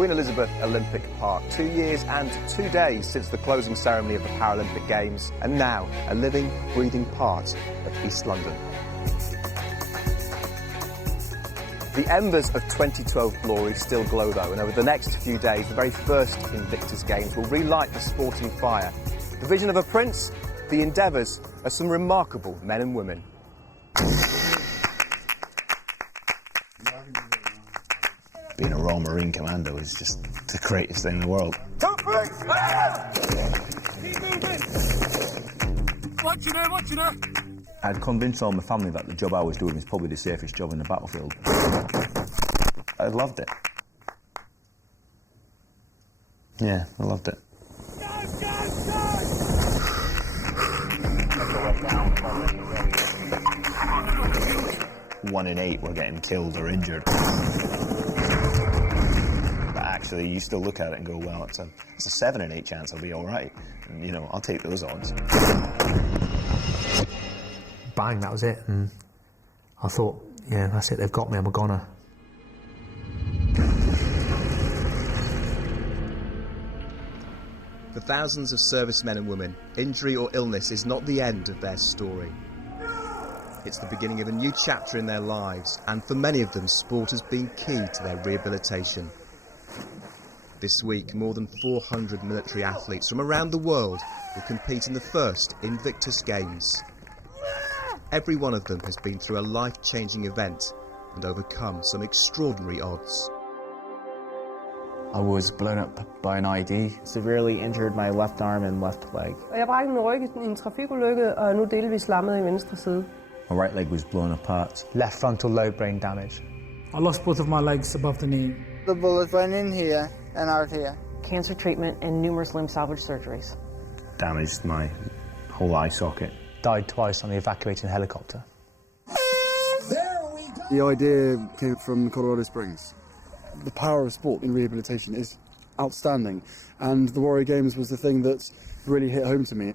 Queen Elizabeth Olympic Park. 2 years and 2 days since the closing ceremony of the Paralympic Games, and now a living, breathing part of East London. The embers of 2012 glory still glow though, and over the next few days, the very first Invictus Games will relight the sporting fire. The vision of a prince, the endeavours of some remarkable men and women. Being a Royal Marine Commando is just the greatest thing in the world. What you know? I'd convinced all my family that the job I was doing was probably the safest job in the battlefield. I loved it. Yeah, I loved it. 1 in 8 were getting killed or injured. But actually, you still look at it and go, well, it's a 7 in 8 chance I'll be all right. And, you know, I'll take those odds. Bang, that was it. And I thought, yeah, that's it, they've got me, I'm a goner. For thousands of servicemen and women, injury or illness is not the end of their story. It's the beginning of a new chapter in their lives, and for many of them, sport has been key to their rehabilitation. This week, more than 400 military athletes from around the world will compete in the first Invictus Games. Every one of them has been through a life-changing event and overcome some extraordinary odds. I was blown up by an ID. Severely injured my left arm and left leg. Jeg brækkede min ryg i en trafikulykke og er nu delvis lammet i venstre side. My right leg was blown apart. Left frontal lobe brain damage. I lost both of my legs above the knee. The bullet went in here and out here. Cancer treatment and numerous limb salvage surgeries. Damaged my whole eye socket. Died twice on the evacuating helicopter. The idea came from Colorado Springs. The power of sport in rehabilitation is outstanding, and the Warrior Games was the thing that really hit home to me.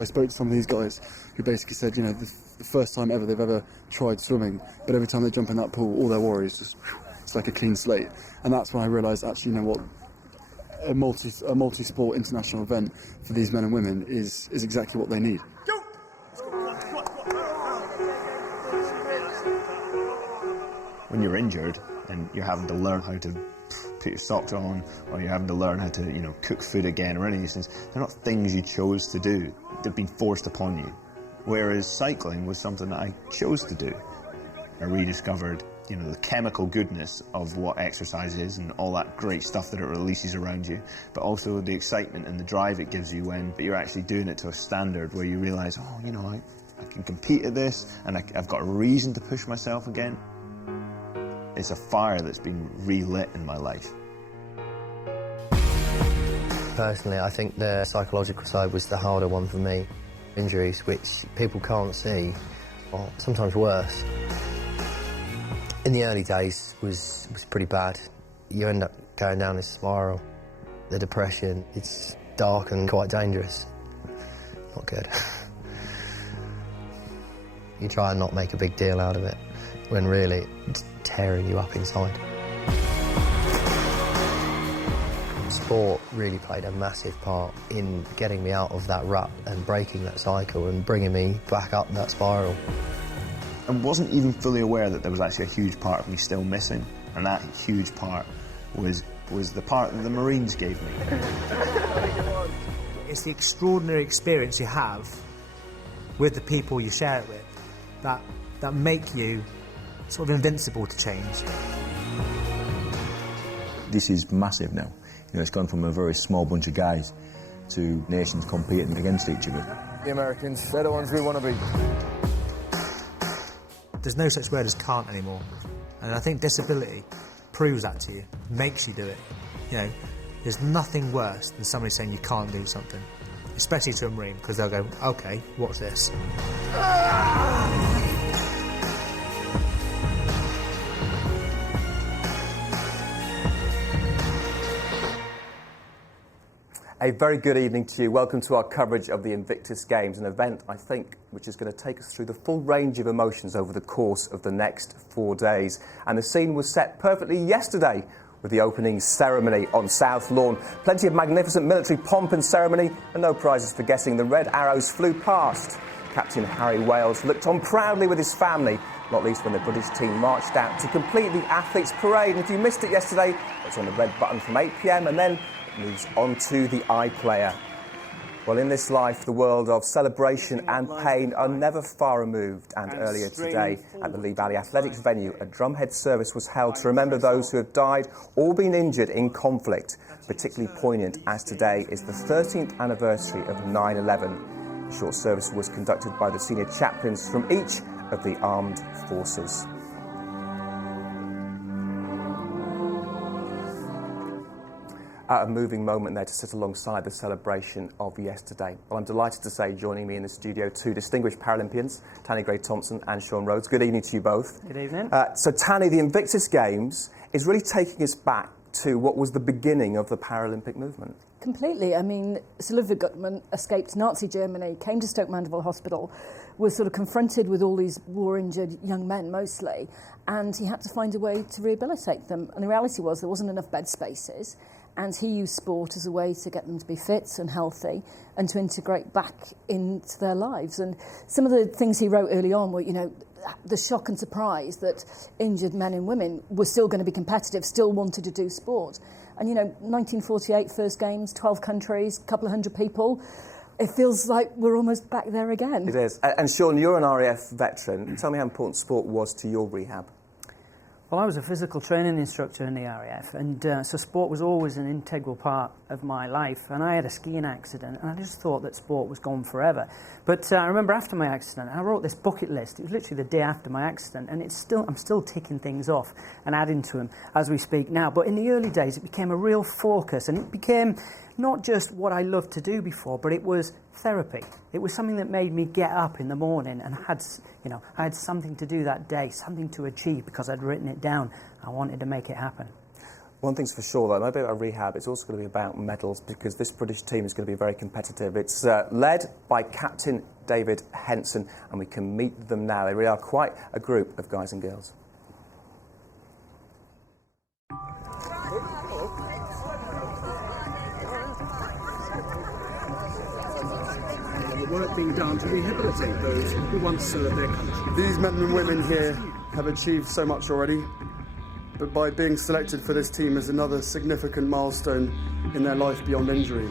I spoke to some of these guys who basically said, you know, the first time ever they've ever tried swimming, but every time they jump in that pool, all their worries just, it's like a clean slate. And that's when I realised, actually, you know what, a multi-sport international event for these men and women is exactly what they need. When you're injured and you're having to learn how to put your socks on, or you're having to learn how to, you know, cook food again, or any of these things, they're not things you chose to do. They've been forced upon you. Whereas cycling was something that I chose to do. I rediscovered, you know, the chemical goodness of what exercise is and all that great stuff that it releases around you, but also the excitement and the drive it gives you when you're actually doing it to a standard where you realise, oh, you know, I can compete at this, and I've got a reason to push myself again. It's a fire that's been relit in my life. Personally, I think the psychological side was the harder one for me. Injuries, which people can't see, or sometimes worse. In the early days was pretty bad. You end up going down this spiral. The depression, it's dark and quite dangerous. Not good. You try and not make a big deal out of it, when really it's tearing you up inside. Sport really played a massive part in getting me out of that rut and breaking that cycle and bringing me back up that spiral. I wasn't even fully aware that there was actually a huge part of me still missing, and that huge part was the part that the Marines gave me. It's the extraordinary experience you have with the people you share it with that make you sort of invincible to change. This is massive now. You know, it's gone from a very small bunch of guys to nations competing against each other. The Americans, they're the ones we want to beat. There's no such word as can't anymore. And I think disability proves that to you, makes you do it. You know, there's nothing worse than somebody saying you can't do something, especially to a Marine, because they'll go, okay, what's this? A very good evening to you. Welcome to our coverage of the Invictus Games, an event, I think, which is going to take us through the full range of emotions over the course of the next 4 days. And the scene was set perfectly yesterday with the opening ceremony on South Lawn. Plenty of magnificent military pomp and ceremony, and no prizes for guessing the red arrows flew past. Captain Harry Wales looked on proudly with his family, not least when the British team marched out to complete the athletes' parade. And if you missed it yesterday, it's on the red button from 8 p.m, and then it moves on to the iPlayer. Well, in this life, the world of celebration and pain are never far removed. And earlier today, at the Lee Valley Athletics venue, a drumhead service was held to remember those who have died or been injured in conflict. Particularly poignant, as today is the 13th anniversary of 9/11. A short service was conducted by the senior chaplains from each of the armed forces. A moving moment there to sit alongside the celebration of yesterday. Well, I'm delighted to say, joining me in the studio, two distinguished Paralympians, Tanni Gray-Thompson and Sean Rhodes. Good evening to you both. Good evening. So, Tanni, the Invictus Games is really taking us back to what was the beginning of the Paralympic movement. Completely. I mean, Sir Ludwig Guttmann escaped Nazi Germany, came to Stoke Mandeville Hospital, was sort of confronted with all these war-injured young men mostly, and he had to find a way to rehabilitate them. And the reality was there wasn't enough bed spaces, and he used sport as a way to get them to be fit and healthy and to integrate back into their lives. And some of the things he wrote early on were, you know, the shock and surprise that injured men and women were still going to be competitive, still wanted to do sport. And, you know, 1948 first games, 12 countries, a couple of hundred people. It feels like we're almost back there again. It is. And Sean, you're an RAF veteran. Tell me how important sport was to your rehab. Well, I was a physical training instructor in the RAF, and so sport was always an integral part of my life. And I had a skiing accident, and I just thought that sport was gone forever. But I remember after my accident, I wrote this bucket list. It was literally the day after my accident, and I'm still ticking things off and adding to them as we speak now. But in the early days, it became a real focus, and it became not just what I loved to do before, but it was therapy. It was something that made me get up in the morning and I had something to do that day, something to achieve because I'd written it down. I wanted to make it happen. One thing's for sure, though, maybe about rehab, it's also going to be about medals because this British team is going to be very competitive. It's led by Captain David Henson, and we can meet them now. They really are quite a group of guys and girls. Work being done to rehabilitate those who once served their country. These men and women here have achieved so much already, but by being selected for this team is another significant milestone in their life beyond injury.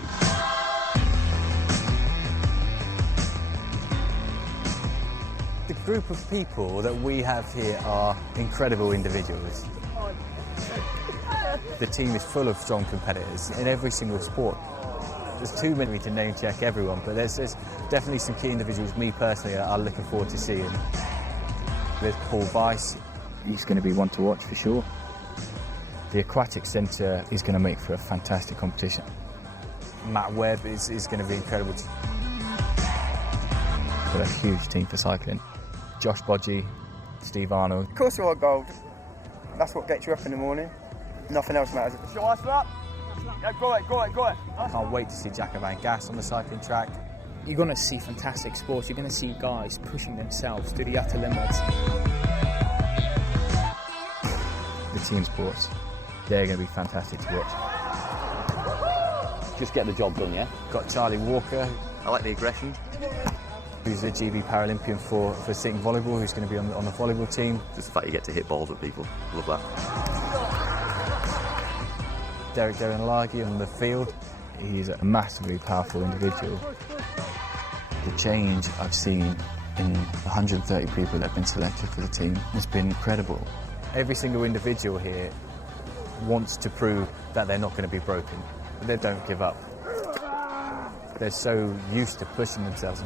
The group of people that we have here are incredible individuals. The team is full of strong competitors in every single sport. There's too many to name check everyone, but there's definitely some key individuals, me personally, are looking forward to seeing. There's Paul Weiss. He's going to be one to watch for sure. The aquatic centre is going to make for a fantastic competition. Matt Webb is going to be incredible. Got a huge team for cycling. Josh Bodgy, Steve Arnold. Of course we want gold. That's what gets you up in the morning. Nothing else matters. Show us up. Yeah, go it. Can't wait to see Jacko Van Gas on the cycling track. You're going to see fantastic sports. You're going to see guys pushing themselves to the utter limits. The team sports, they're going to be fantastic to watch. Just get the job done, yeah? Got Charlie Walker. I like the aggression. Who's a GB Paralympian for sitting volleyball, who's going to be on the volleyball team. Just the fact you get to hit balls at people. Love that. Derek Derenlagi on the field. He's a massively powerful individual. The change I've seen in 130 people that have been selected for the team has been incredible. Every single individual here wants to prove that they're not going to be broken. They don't give up. They're so used to pushing themselves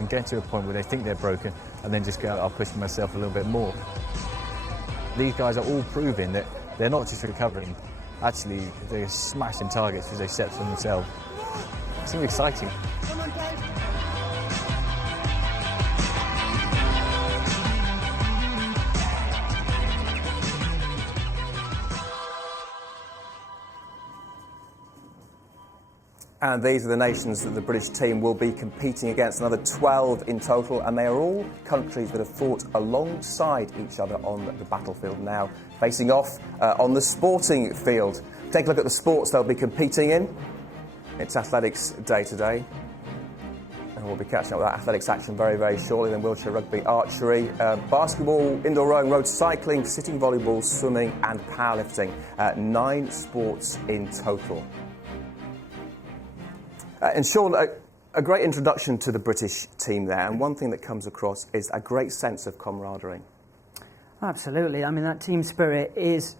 and getting to a point where they think they're broken and then just go, I'll push myself a little bit more. These guys are all proving that they're not just recovering. Actually, they're smashing targets as they set for themselves. It's going to be exciting. And these are the nations that the British team will be competing against, another 12 in total, and they are all countries that have fought alongside each other on the battlefield now, facing off on the sporting field. Take a look at the sports they'll be competing in. It's Athletics Day today, and we'll be catching up with that athletics action very, very shortly. Then wheelchair rugby, archery, basketball, indoor rowing, road cycling, sitting volleyball, swimming and powerlifting. 9 sports in total. And Sean, a great introduction to the British team there, and one thing that comes across is a great sense of camaraderie. Absolutely. I mean, that team spirit is...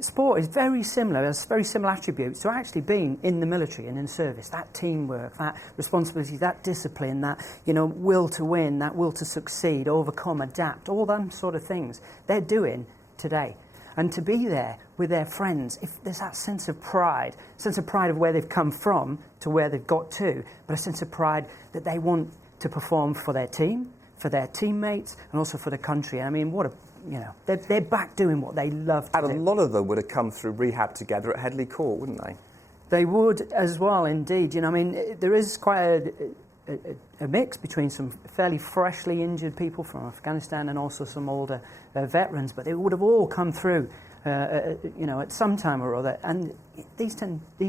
Sport is very similar, has very similar attributes to actually being in the military and in service. That teamwork, that responsibility, that discipline, that, you know, will to win, that will to succeed, overcome, adapt, all them sort of things they're doing today. And to be there with their friends, if there's that sense of pride of where they've come from to where they've got to, but a sense of pride that they want to perform for their team, for their teammates, and also for the country. I mean, what a, you know, they're back doing what they love to do. And a lot of them would have come through rehab together at Headley Court, wouldn't they? They would as well, indeed. You know, I mean, there is quite a mix between some fairly freshly injured people from Afghanistan and also some older veterans, but they would have all come through, you know, at some time or other. And these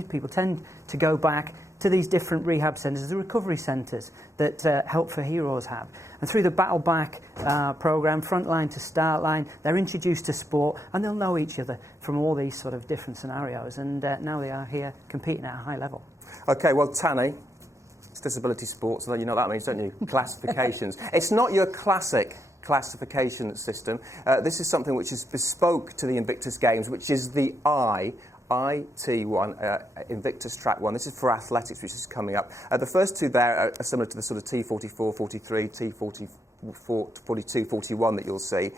people tend to go back to these different rehab centres, the recovery centres that Help for Heroes have. And through the Battle Back programme, Frontline to Start Line, they're introduced to sport and they'll know each other from all these sort of different scenarios. And now they are here competing at a high level. OK, well, Tanny, it's disability sports, so you know what that means, don't you? Classifications. It's not your classic classification system. This is something which is bespoke to the Invictus Games, which is the IT1, Invictus Track 1. This is for athletics, which is coming up. The first two there are similar to the sort of T44, 43, T44, 42, 41 that you'll see.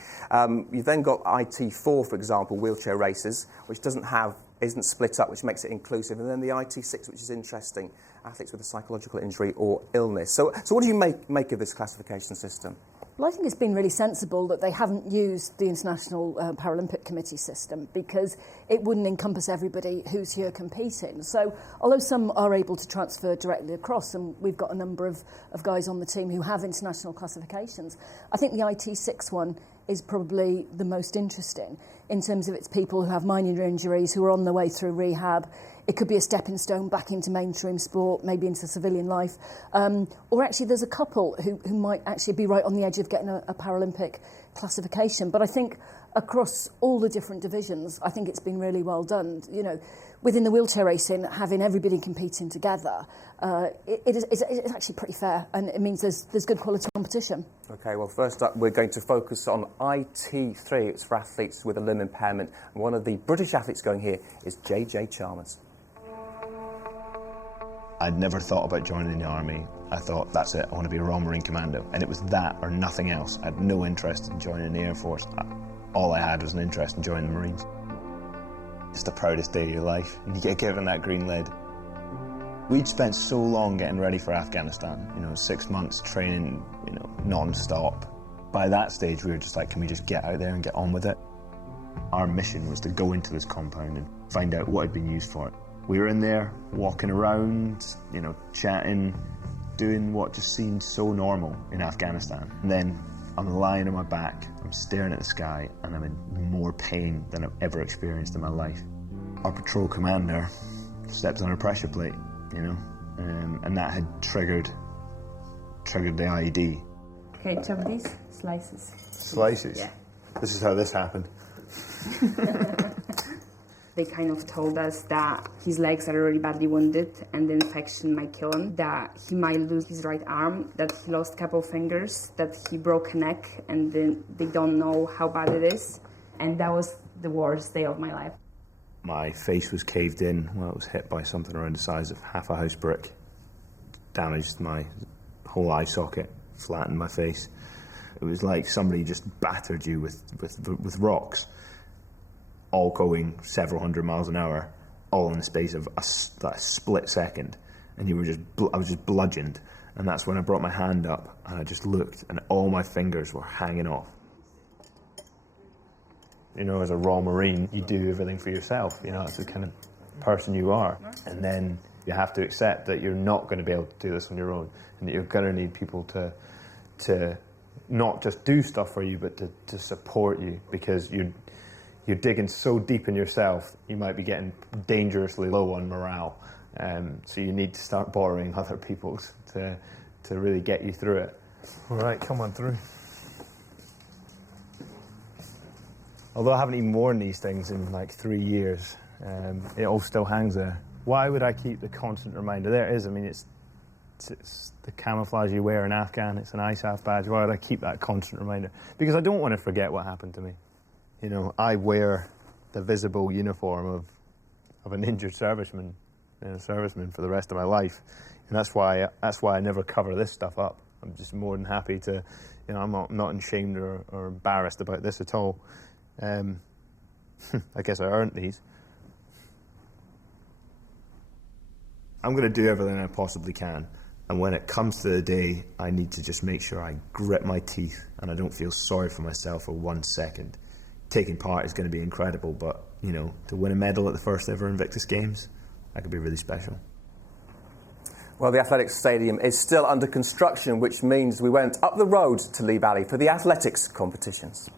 You've then got IT4, for example, wheelchair races, which isn't split up, which makes it inclusive. And then the IT6, which is interesting, athletes with a psychological injury or illness. So what do you make of this classification system? Well, I think it's been really sensible that they haven't used the International Paralympic Committee system because it wouldn't encompass everybody who's here competing. So although some are able to transfer directly across, and we've got a number of guys on the team who have international classifications, I think the IT6 one is probably the most interesting in terms of its people who have minor injuries, who are on their way through rehab. It could be a stepping stone back into mainstream sport, maybe into civilian life. Or actually there's a couple who might actually be right on the edge of getting a Paralympic classification. But I think across all the different divisions, I think it's been really well done. You know, within the wheelchair racing, having everybody competing together, it's actually pretty fair, and it means there's good quality competition. OK, well, first up, we're going to focus on IT3. It's for athletes with a limb impairment. And one of the British athletes going here is JJ Chalmers. I'd never thought about joining the army. I thought, that's it, I want to be a Royal Marine Commando. And it was that or nothing else. I had no interest in joining the Air Force. All I had was an interest in joining the Marines. It's the proudest day of your life, and you get given that green lead. We'd spent so long getting ready for Afghanistan, 6 months training, non-stop. By that stage, we were just like, can we just get out there and get on with it? Our mission was to go into this compound and find out what had been used for it. We were in there, walking around, chatting, doing what just seemed so normal in Afghanistan. And then I'm lying on my back, I'm staring at the sky, and I'm in more pain than I've ever experienced in my life. Our patrol commander steps on a pressure plate, and that had triggered the IED. Okay, chop these slices. Slices? Yeah. This is how this happened. They kind of told us that his legs are really badly wounded and the infection might kill him, that he might lose his right arm, that he lost a couple fingers, that he broke a neck, and then they don't know how bad it is. And that was the worst day of my life. My face was caved in when it was hit by something around the size of half a house brick. Damaged my whole eye socket, flattened my face. It was like somebody just battered you with rocks, all going several hundred miles an hour, all in the space of a split second, and I was just bludgeoned. And that's when I brought my hand up and I just looked, and all my fingers were hanging off. As a Royal Marine, you do everything for yourself. That's the kind of person you are. And then You have to accept that you're not going to be able to do this on your own, and that you're going to need people to not just do stuff for you, but to support you, because you're digging so deep in yourself, you might be getting dangerously low on morale. So you need to start borrowing other people's to really get you through it. All right, come on through. Although I haven't eaten more than these things in like 3 years, it all still hangs there. Why would I keep the constant reminder? There it is. I mean, it's the camouflage you wear in Afghan. It's an ISAF badge. Why would I keep that constant reminder? Because I don't want to forget what happened to me. You know, I wear the visible uniform of an injured serviceman and a serviceman for the rest of my life, and that's why I never cover this stuff up. I'm just more than happy to, you know, I'm not ashamed or embarrassed about this at all. I guess I earned these. I'm going to do everything I possibly can, and when it comes to the day, I need to just make sure I grit my teeth and I don't feel sorry for myself for 1 second. Taking part is going to be incredible, but, you know, to win a medal at the first ever Invictus Games, that could be really special. Well, the athletics stadium is still under construction, which means we went up the road to Lee Valley for the athletics competitions.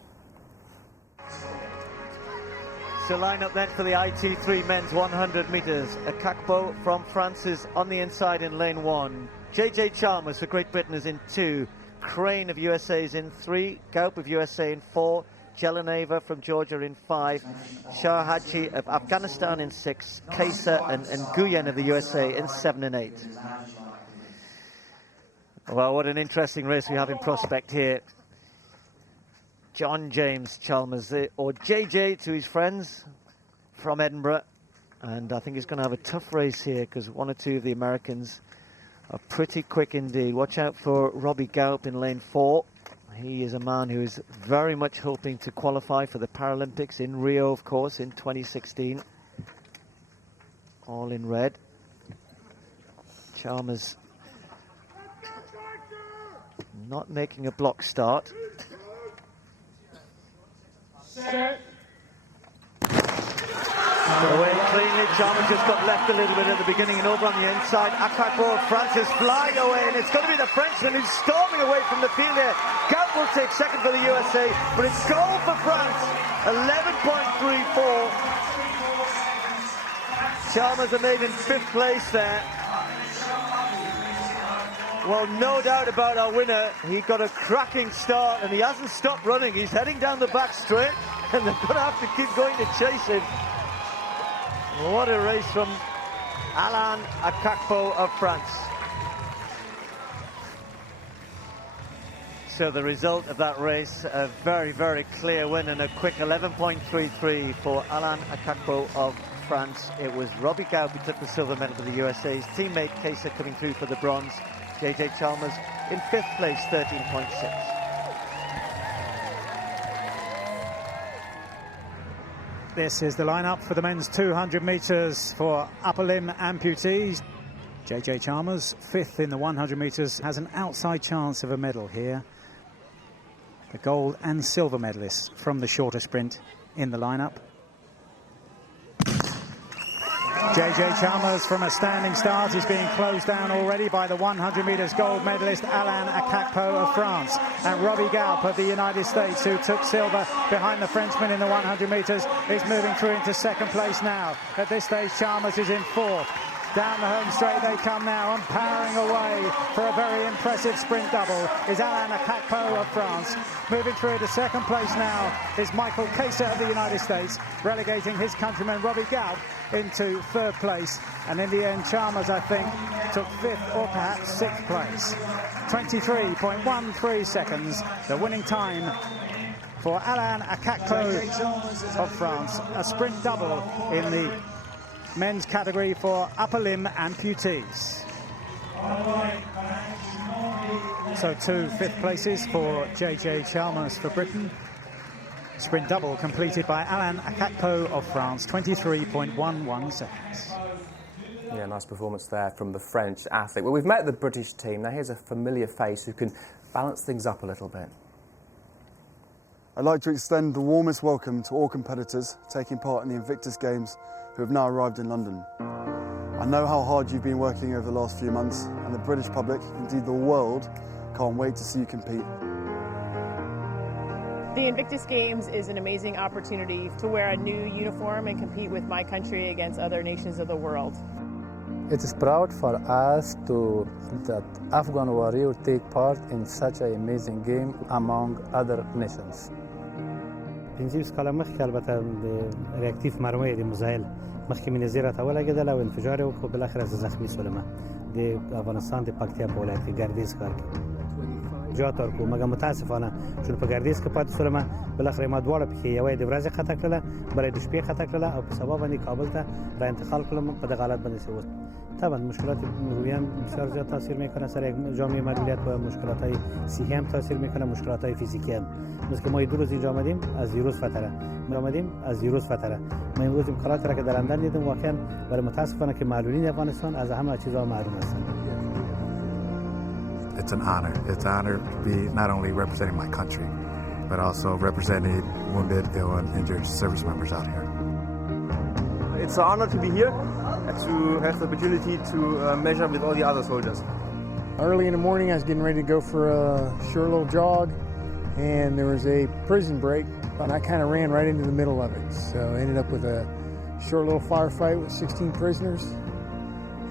So line up then for the IT3 men's 100 metres. Akakpo from France is on the inside in lane 1. JJ Chalmers for Great Britain is in 2. Crane of USA is in 3. Gaup of USA in 4. Jeleneva from Georgia in 5. Shah Haji of Afghanistan in 6. Kesa and Nguyen of the USA in 7 and 8. Well, what an interesting race we have in prospect here. John James Chalmers, or JJ to his friends from Edinburgh. And I think he's going to have a tough race here because 1 or 2 of the Americans are pretty quick indeed. Watch out for Robbie Gaup in lane 4. He is a man who is very much hoping to qualify for the Paralympics in Rio, of course, in 2016. All in red. Chalmers not making a block start. Away cleanly, Chalmers just got left a little bit at the beginning and over on the inside. Akakpo of France is flying away, and it's going to be the Frenchman who's storming away from the field here. Gaup will take second for the USA, but it's goal for France, 11.34. Chalmers are made in 5th place there. Well, no doubt about our winner. He got a cracking start, and he hasn't stopped running. He's heading down the back straight, and they're going to have to keep going to chase him. What a race from Alain Akakpo of France. So the result of that race, a very, very clear win and a quick 11.33 for Alain Akakpo of France. It was Robbie Gaup who took the silver medal for the USA. His teammate Kesa coming through for the bronze. JJ Chalmers in 5th place, 13.6. This is the lineup for the men's 200 metres for upper limb amputees. JJ Chalmers, 5th in the 100 metres, has an outside chance of a medal here. The gold and silver medalists from the shorter sprint in the lineup. JJ Chalmers from a standing start is being closed down already by the 100 metres gold medalist Alain Akakpo of France, and Robbie Gaup of the United States, who took silver behind the Frenchman in the 100 metres, is moving through into 2nd place now. At this stage, Chalmers is in 4th. Down the home straight they come now, and powering away for a very impressive sprint double is Alain Akakpo of France. Moving through to 2nd place now is Michael Kesa of the United States, relegating his countryman Robbie Gaup into 3rd place. And in the end, Chalmers, I think, took 5th or perhaps 6th place. 23.13 seconds, the winning time for Alain Akakpo of France. A sprint double in the men's category for upper limb amputees. So 2 5th places for JJ Chalmers for Britain. Sprint double completed by Alain Akakpo of France, 23.11 seconds. Yeah, nice performance there from the French athlete. Well, we've met the British team. Now here's a familiar face who can balance things up a little bit. I'd like to extend the warmest welcome to all competitors taking part in the Invictus Games who have now arrived in London. I know how hard you've been working over the last few months, and the British public, indeed the world, can't wait to see you compete. The Invictus Games is an amazing opportunity to wear a new uniform and compete with my country against other nations of the world. It is proud for us that Afghan warriors take part in such an amazing game among other nations. بنزيم سکالا مخکې البته ریاکتیف مرمۍ د مزایل مخکې مې نظیره ته ولګېدل او انفجار یې وکړ بالاخره زه زخمي شولم د افغانستان د پکتیا په ولایت کې ګردیز ښار کې جات ورکړو مګر متاسفانه چې په ګردیز کې پاتې شولم بالاخره ما دواړه پښې یوه یې د ورځې خطا کړله بله یې د شپې خطا کړله او په سبا باندې کابل ته را انتقال کړم په دغه حالت باندې اوس طبعا مشکلات روحی هم بسیار زیاد تاثیر میکنه سر یک جامعه معلولیت و مشکلات های صحی هم تاثیر میکنه مشکلات های فیزیکی هم مثل که ما 2 روز اینجا آمدیم از دیروز فتره ما امروز امکانات را که در لندن دیدم واقعا ولی متاسفانه که معلولین افغانستان از همه چیزها محروم هستند. It's an honor. It's an honor to be not only representing my country, but also representing wounded, ill, and injured service members out here. It's an honor to be here, to have the opportunity to measure with all the other soldiers. Early in the morning, I was getting ready to go for a short little jog, and there was a prison break, and I kind of ran right into the middle of it. So I ended up with a short little firefight with 16 prisoners,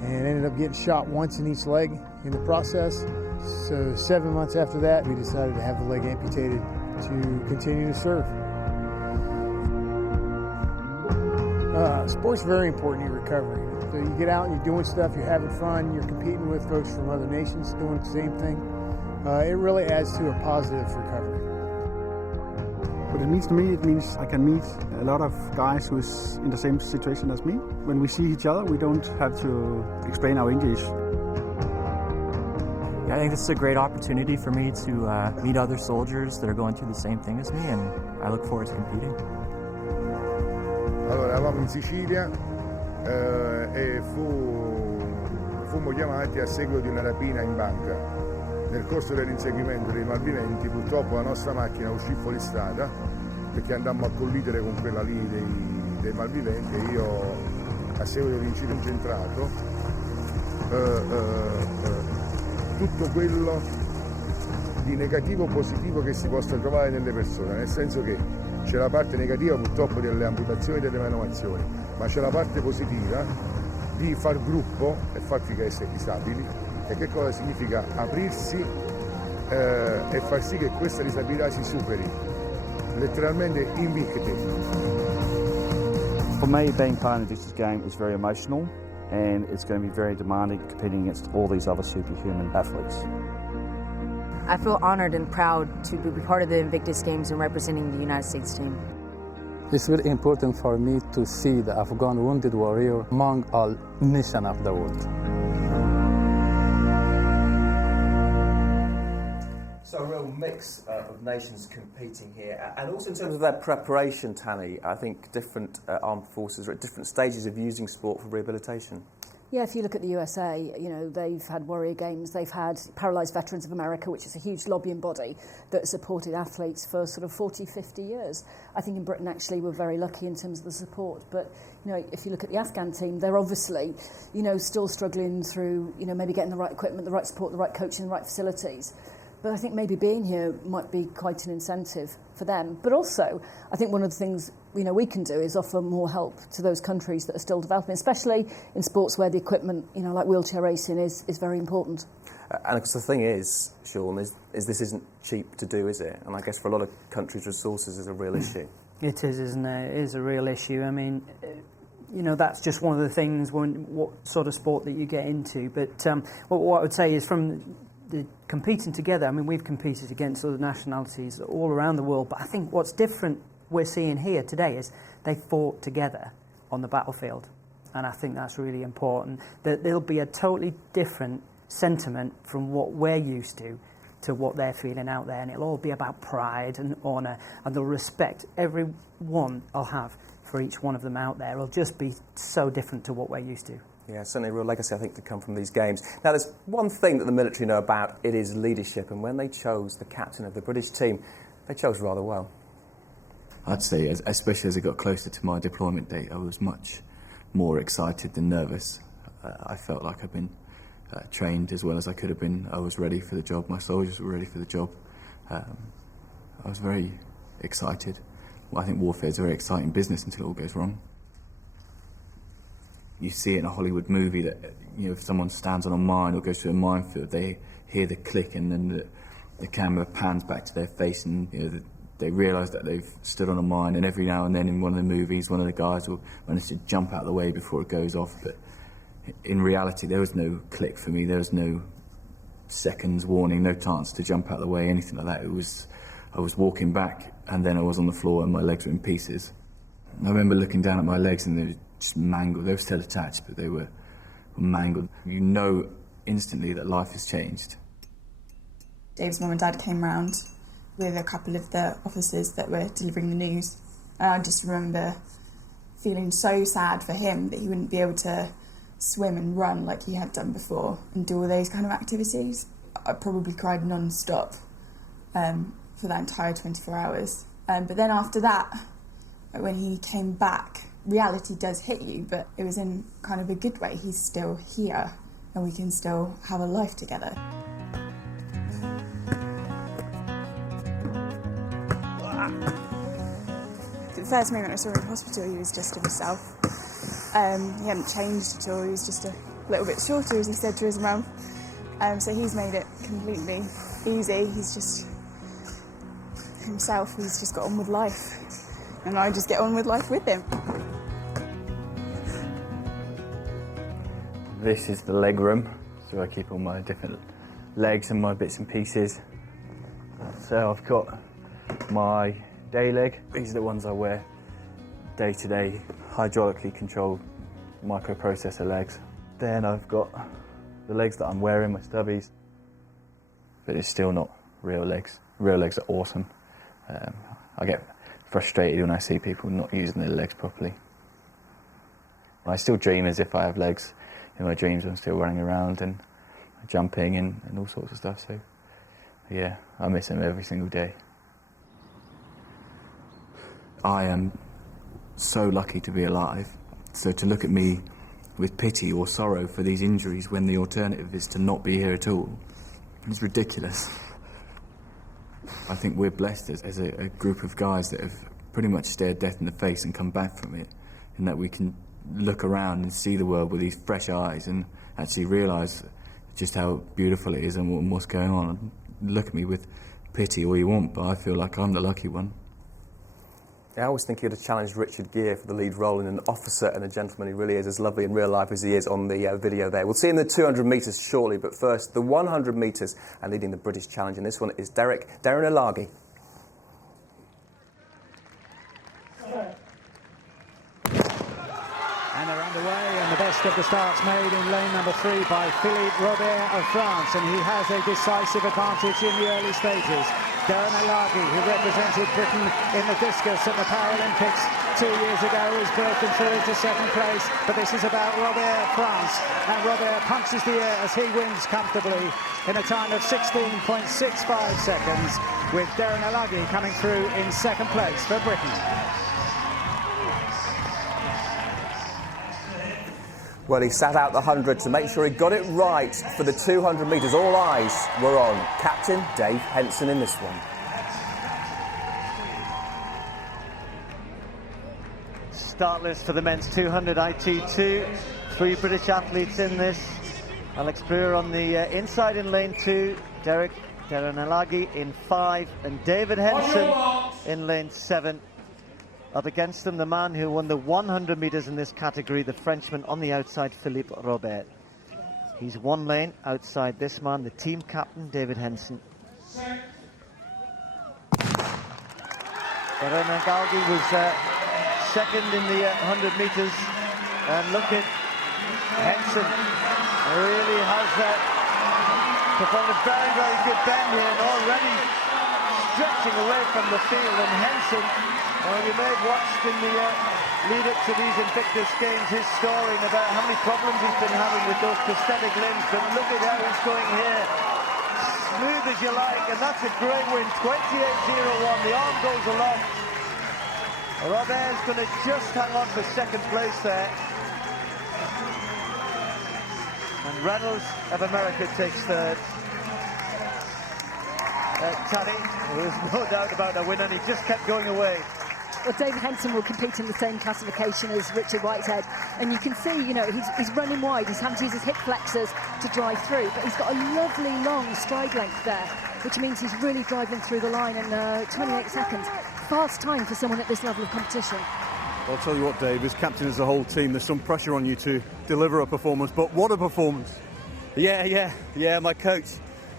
and ended up getting shot once in each leg in the process. So 7 months after that, we decided to have the leg amputated to continue to serve. Sport's very important in your recovery. So you get out and you're doing stuff, you're having fun, you're competing with folks from other nations doing the same thing. It really adds to a positive recovery. What it means to me, it means I can meet a lot of guys who's in the same situation as me. When we see each other, we don't have to explain our injuries. I think this is a great opportunity for me to meet other soldiers that are going through the same thing as me, and I look forward to competing. Allora, eravamo in Sicilia e fummo chiamati a seguito di una rapina in banca. Nel corso dell'inseguimento dei malviventi, purtroppo la nostra macchina uscì fuori strada perché andammo a collidere con quella lì dei malviventi e io, a seguito dell'incidente concentrato, tutto quello di negativo o positivo che si possa trovare nelle persone, nel senso che c'è la parte negativa purtroppo delle amputazioni e delle menomazioni, ma c'è la parte positiva di far gruppo e farci che essere disabili. E che cosa significa? Aprirsi e far sì che questa disabilità si superi, letteralmente invicti. For me, being part of this game is very emotional, and it's going to be very demanding competing against all these other superhuman athletes. I feel honored and proud to be part of the Invictus Games and representing the United States team. It's very important for me to see the Afghan wounded warrior among all nations of the world. So a real mix of nations competing here, and also in terms of their preparation, Tanny, I think different armed forces are at different stages of using sport for rehabilitation. Yeah, if you look at the USA, you know, they've had Warrior Games, they've had Paralysed Veterans of America, which is a huge lobbying body that supported athletes for sort of 40, 50 years. I think in Britain, actually, we're very lucky in terms of the support. But, you know, if you look at the Afghan team, they're obviously, you know, still struggling through, you know, maybe getting the right equipment, the right support, the right coaching, the right facilities. But I think maybe being here might be quite an incentive for them. But also, I think one of the things, you know, we can do is offer more help to those countries that are still developing, especially in sports where the equipment, you know, like wheelchair racing is very important. And of course the thing is, Sean, is this isn't cheap to do, is it? And I guess for a lot of countries, resources is a real issue. It is, isn't it? It is a real issue. I mean, you know, that's just one of the things, what sort of sport that you get into. But what I would say is from the competing together, I mean, we've competed against other nationalities all around the world, but I think what's different we're seeing here today is they fought together on the battlefield, and I think that's really important, that there'll be a totally different sentiment from what we're used to what they're feeling out there, and it'll all be about pride and honour, and the respect everyone will have for each one of them out there. It'll just be so different to what we're used to. Yeah, certainly a real legacy, I think, to come from these games. Now, there's one thing that the military know about, it is leadership, and when they chose the captain of the British team, they chose rather well. I'd say, especially as it got closer to my deployment date, I was much more excited than nervous. I felt like I'd been trained as well as I could have been. I was ready for the job. My soldiers were ready for the job. I was very excited. Well, I think warfare is a very exciting business until it all goes wrong. You see it in a Hollywood movie that, you know, if someone stands on a mine or goes through a minefield, they hear the click and then the camera pans back to their face, and you know, they realise that they've stood on a mine. And every now and then in one of the movies, one of the guys will manage to jump out of the way before it goes off. But in reality, there was no click for me. There was no seconds warning, no chance to jump out of the way, anything like that. I was walking back, and then I was on the floor, and my legs were in pieces. I remember looking down at my legs, and they were just mangled. They were still attached, but they were mangled. You know instantly that life has changed. Dave's mum and dad came round with a couple of the officers that were delivering the news, and I just remember feeling so sad for him that he wouldn't be able to swim and run like he had done before and do all those kind of activities. I probably cried non-stop for that entire 24 hours. But then after that, when he came back, reality does hit you, but it was in kind of a good way. He's still here and we can still have a life together. The first moment I saw him in hospital, he was just himself. He hadn't changed at all. He was just a little bit shorter, as he said to his mum. So he's made it completely easy. He's just himself. He's just got on with life. And I just get on with life with him. This is the leg room, so I keep all my different legs and my bits and pieces. So I've got my day leg. These are the ones I wear day to day, hydraulically controlled microprocessor legs. Then I've got the legs that I'm wearing, my stubbies, but it's still not real legs. Real legs are awesome. I get frustrated when I see people not using their legs properly. I still dream as if I have legs. In my dreams I'm still running around and jumping and all sorts of stuff, so yeah, I miss them every single day. I am so lucky to be alive, so to look at me with pity or sorrow for these injuries when the alternative is to not be here at all is ridiculous. I think we're blessed as a group of guys that have pretty much stared death in the face and come back from it, in that we can look around and see the world with these fresh eyes and actually realise just how beautiful it is and what's going on. Look at me with pity all you want, but I feel like I'm the lucky one. I always think you'd have challenged Richard Gere for the lead role in An Officer and a Gentleman. He really is as lovely in real life as he is on the video there. We'll see him in the 200 metres shortly, but first, the 100 metres and leading the British challenge, and this one is Darren Elagi. And they're underway, and the best of the starts made in lane number 3 by Philippe Robert of France, and he has a decisive advantage in the early stages. Darren Elagi, who represented Britain in the discus at the Paralympics 2 years ago, is broken through into second place, but this is about Robert of France, and Robert punches the air as he wins comfortably in a time of 16.65 seconds, with Darren Elagi coming through in second place for Britain. Well, he sat out the 100 to make sure he got it right for the 200 metres. All eyes were on Captain Dave Henson in this one. Start list for the men's 200 IT2. 3 British athletes in this. Alex Brewer on the inside in lane 2. Darren Elagi in 5. And David Henson in lane 7. Up against them, the man who won the 100 metres in this category, the Frenchman on the outside, Philippe Robert. He's 1 lane outside this man, the team captain, David Henson. Darren Elagi was second in the 100 metres. And look at Henson. Really has performed a very, very good bend here and already stretching away from the field. And Henson, well, you may have watched in the lead-up to these Invictus Games his story about how many problems he's been having with those prosthetic limbs, but look at how he's going here. Smooth as you like, and that's a great win, 28.01. The arm goes aloft. Robert's going to just hang on for second place there. And Reynolds of America takes third. Taddy, there's no doubt about a winner, and he just kept going away. Well, David Henson will compete in the same classification as Richard Whitehead, and you can see, you know, he's running wide. He's having to use his hip flexors to drive through, but he's got a lovely long stride length there, which means he's really driving through the line in 28 seconds. Fast time for someone at this level of competition. I'll tell you what, Dave, as captain as the whole team, there's some pressure on you to deliver a performance, but what a performance. Yeah, my coach,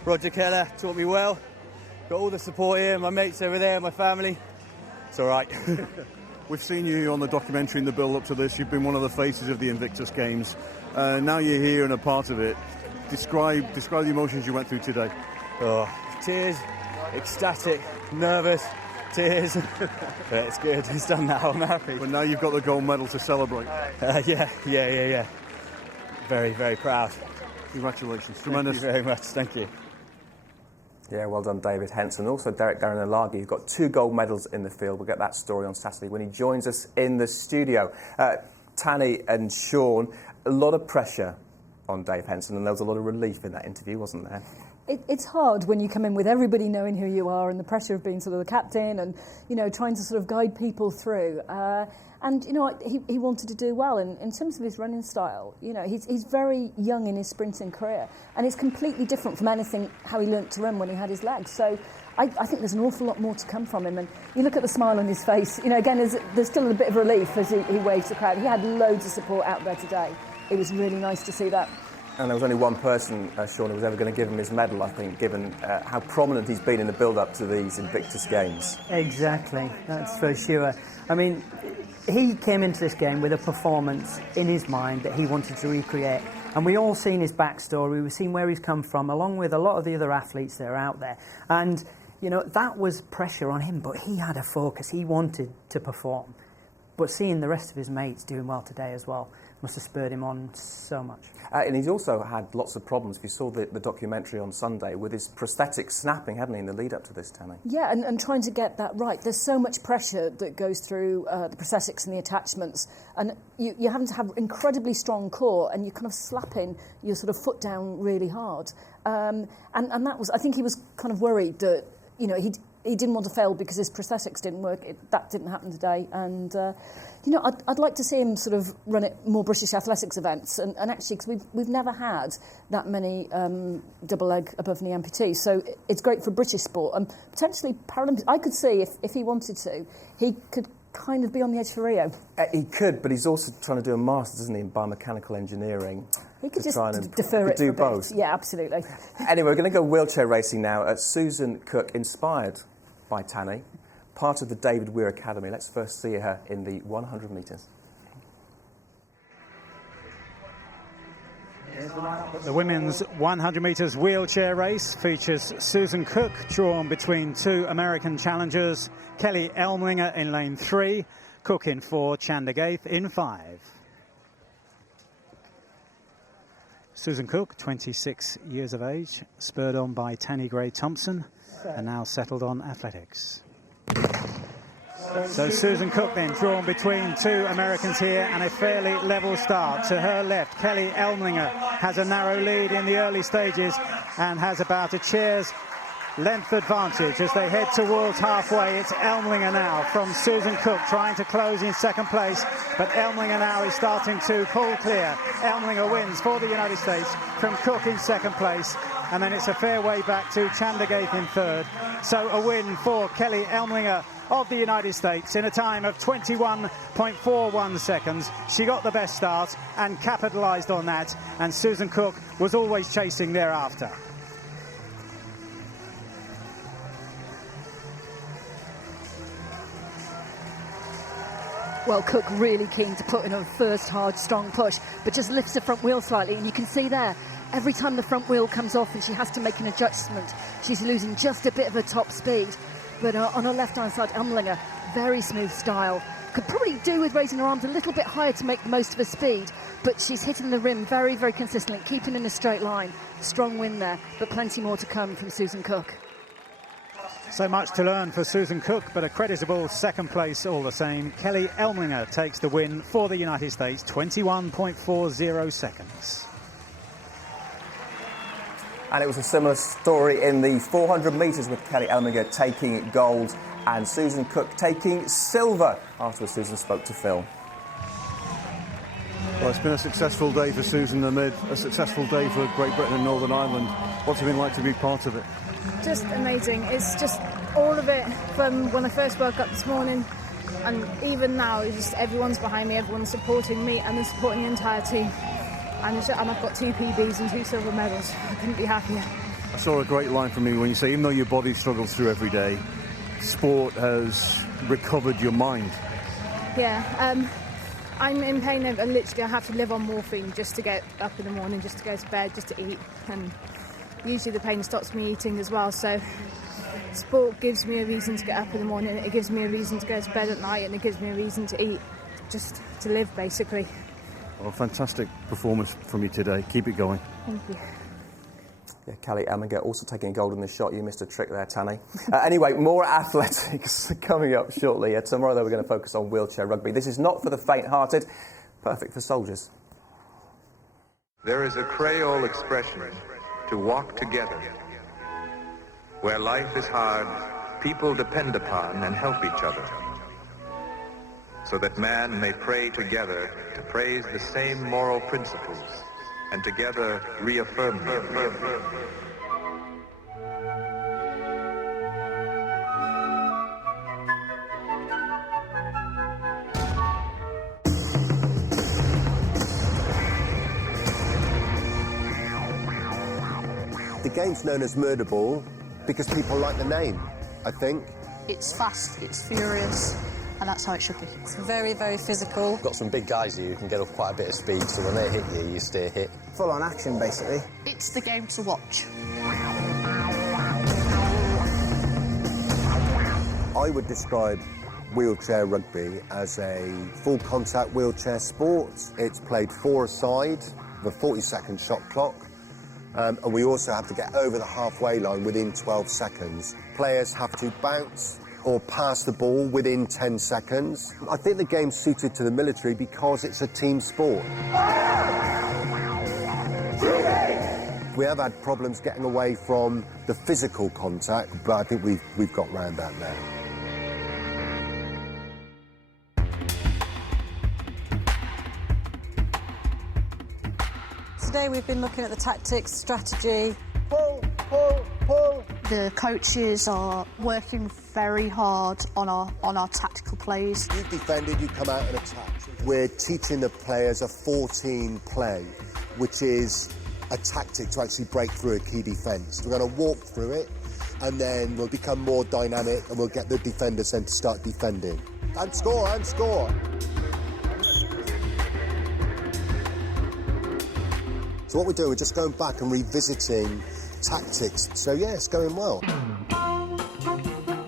Roger Keller, taught me well. Got all the support here, my mates over there, my family. It's all right. We've seen you on the documentary in the build-up to this. You've been one of the faces of the Invictus Games. Now you're here and a part of it. Describe the emotions you went through today. Oh, tears, ecstatic, nervous, tears. But it's good, it's done now, I'm happy. But now you've got the gold medal to celebrate. Yeah. Very, very proud. Congratulations, tremendous. Thank you very much, thank you. Yeah, well done, David Henson. Also, Darren Alagi, who's got 2 gold medals in the field. We'll get that story on Saturday when he joins us in the studio. Tanny and Sean, a lot of pressure on Dave Henson, and there was a lot of relief in that interview, wasn't there? It's hard when you come in with everybody knowing who you are and the pressure of being sort of the captain and, you know, trying to sort of guide people through. And, you know, he wanted to do well. And in terms of his running style, you know, he's very young in his sprinting career. And it's completely different from anything how he learnt to run when he had his legs. So I think there's an awful lot more to come from him. And you look at the smile on his face, you know, again, there's still a bit of relief as he waves the crowd. He had loads of support out there today. It was really nice to see that. And there was only one person, Sean, who was ever going to give him his medal, I think, given how prominent he's been in the build-up to these Invictus Games. Exactly, that's for sure. I mean, he came into this game with a performance in his mind that he wanted to recreate. And we all seen his backstory, we've seen where he's come from, along with a lot of the other athletes that are out there. And, you know, that was pressure on him, but he had a focus, he wanted to perform. But seeing the rest of his mates doing well today as well must have spurred him on so much. And he's also had lots of problems. If you saw the documentary on Sunday, with his prosthetics snapping, hadn't he, in the lead-up to this, Tanny? Yeah, and trying to get that right. There's so much pressure that goes through the prosthetics and the attachments, and you're having to have incredibly strong core, and you're kind of slapping your sort of foot down really hard. And that was, I think he was kind of worried that, you know, he didn't want to fail because his prosthetics didn't work. That didn't happen today. And, you know, I'd like to see him sort of run at more British athletics events. And actually, because we've never had that many double leg above knee amputees. So it's great for British sport. And potentially Paralympics. I could see, if he wanted to, he could kind of be on the edge for Rio. He could, but he's also trying to do a master's, isn't he, in biomechanical engineering. He could just defer it. Do both. Yeah, absolutely. Anyway, we're going to go wheelchair racing now. Susan Cook, inspired by Tanny, part of the David Weir Academy. Let's first see her in the 100 metres. The women's 100 metres wheelchair race features Susan Cook, drawn between 2 American challengers, Kelly Elmlinger in lane 3, Cook in 4, Chanda Gaith in 5. Susan Cook, 26 years of age, spurred on by Tanny Gray-Thompson, and now settled on athletics. So Susan Cook then drawn between 2 Americans here, and a fairly level start. To her left, Kelly Elmlinger has a narrow lead in the early stages and has about a chair's length advantage as they head towards halfway. It's Elmlinger now from Susan Cook trying to close in second place, but Elmlinger now is starting to pull clear. Elmlinger wins for the United States from Cook in second place, and then it's a fair way back to Chanda Gaith in third. So a win for Kelly Elmlinger of the United States in a time of 21.41 seconds. She got the best start and capitalised on that, and Susan Cook was always chasing thereafter. Well, Cook really keen to put in a first hard, strong push, but just lifts the front wheel slightly, and you can see there, every time the front wheel comes off and she has to make an adjustment, she's losing just a bit of her top speed. But on her left-hand side, Elmlinger, very smooth style. Could probably do with raising her arms a little bit higher to make the most of her speed, but she's hitting the rim very, very consistently, keeping in a straight line. Strong win there, but plenty more to come from Susan Cook. So much to learn for Susan Cook, but a creditable second place all the same. Kelly Elmlinger takes the win for the United States, 21.40 seconds. And it was a similar story in the 400 metres with Kelly Elmiger taking gold and Susan Cook taking silver. Afterwards, Susan spoke to Phil. Well, it's been a successful day for Susan Amid, a successful day for Great Britain and Northern Ireland. What's it been like to be part of it? Just amazing. It's just all of it from when I first woke up this morning, and even now, it's just everyone's behind me, everyone's supporting me, and they're supporting the entire team. And I've got 2 PBs and 2 silver medals. I couldn't be happier. I saw a great line from you when you say, even though your body struggles through every day, sport has recovered your mind. Yeah, I'm in pain. I have to live on morphine just to get up in the morning, just to go to bed, just to eat. And usually the pain stops me eating as well. So sport gives me a reason to get up in the morning. It gives me a reason to go to bed at night, and it gives me a reason to eat, just to live, basically. Well, fantastic performance from you today. Keep it going. Thank you. Yeah, Kelly Elmiger also taking a gold in the shot. You missed a trick there, Tanny. Anyway, more athletics coming up shortly. Tomorrow, though, we're going to focus on wheelchair rugby. This is not for the faint-hearted, perfect for soldiers. There is a Creole expression, to walk together. Where life is hard, people depend upon and help each other, so that man may pray together to praise the same moral principles, and together reaffirm them. The game's known as murder ball because people like the name, I think. It's fast, it's furious, and that's how it should be. It's very, very physical. Got some big guys here who can get up quite a bit of speed, so when they hit you, you stay hit. Full on action, basically. It's the game to watch. I would describe wheelchair rugby as a full contact wheelchair sport. It's played 4-a-side with a 40-second shot clock. And we also have to get over the halfway line within 12 seconds. Players have to bounce or pass the ball within 10 seconds. I think the game's suited to the military because it's a team sport. We have had problems getting away from the physical contact, but I think we've got round that now. Today we've been looking at the tactics, strategy. Pull, pull, pull. The coaches are working very hard on our tactical plays. You've defended, you come out and attack. We're teaching the players a 14 play, which is a tactic to actually break through a key defence. We're going to walk through it, and then we'll become more dynamic, and we'll get the defenders then to start defending. And score, and score. So what we're doing, we're just going back and revisiting tactics. So yeah, it's going well.